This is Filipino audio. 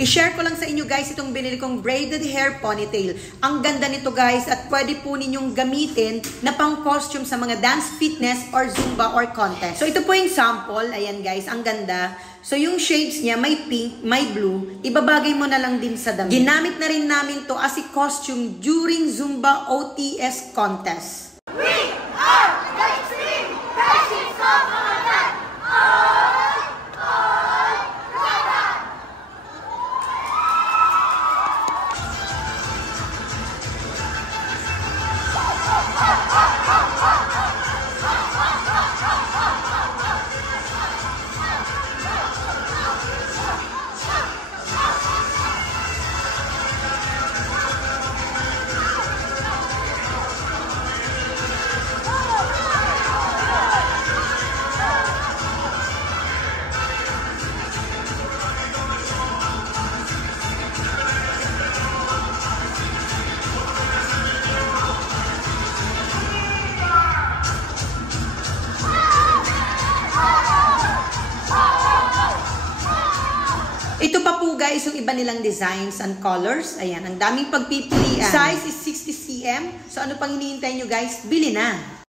I-share ko lang sa inyo guys itong binili kong braided hair ponytail. Ang ganda nito guys at pwede po ninyong gamitin na pang costume sa mga dance, fitness, or zumba or contest. So ito po yung sample. Ayan guys, ang ganda. So yung shades niya, may pink, may blue. Ibabagay mo na lang din sa damit. Ginamit na rin namin to as a costume during Zumba OTS contest. We are the Extreme Friendships of Ramadan! Ramadan! Ito pa po guys yung iba nilang designs and colors. Ayan, ang daming pagpipilian. Size is 60 cm. So ano pang hinihintay nyo guys? Bili na!